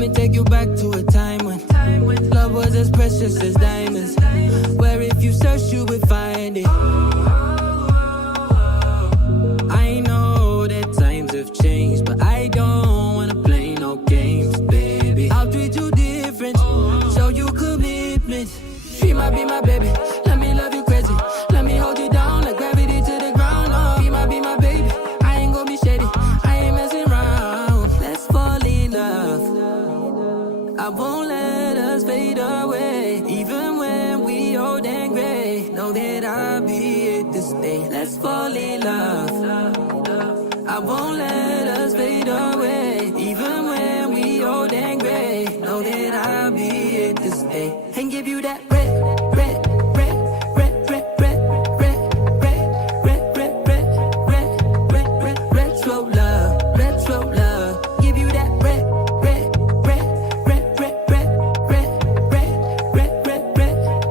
me take you back to a time when love was as precious as diamonds, where if you search you would find it. I know that times have changed, but I don't wanna play no games, baby. I'll treat you different, show you commitment. She might be my baby, let me love you crazy. Let me hold you down like gravity to the ground. Oh, be my baby, I ain't gonna be shady, I ain't messing around. Let's fall in love, I won't let us fade away. Even when we old and gray, know that I'll be here to stay. Let's fall in love, I won't let us fade away. Even when we old and gray, know that I'll be here to stay. And give you that red, red, red, red, red, red, red, red, red, red, red, red, red, red, retro love, retro love. Give you that red, red, red, red, red, red, red, red, red, red, red,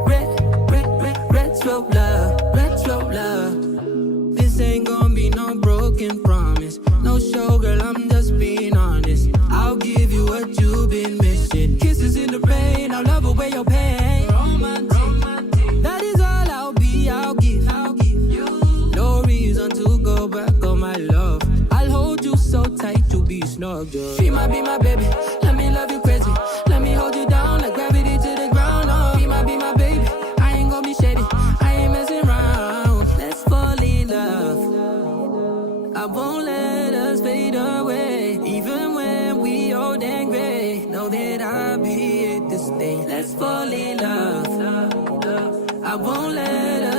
red, red, red, retro love, retro love. This ain't gonna be no broken promise, no show, girl, I'm just being honest. I'll give you what you've been missing. Kisses in the rain, I'll love away your pain. Romantic, that is all I'll be, I'll give you. No reason to go back on my love. I'll hold you so tight, you'll be snug, girl. She might be my baby, let me love you crazy. Let me hold you down like gravity to the ground. Oh, be my baby, I ain't gonna be shady, I ain't messing around. Let's fall in love, I won't let us fade away. Even when we old and gray, know that I'll be here to stay. Let's fall in love, I won't let us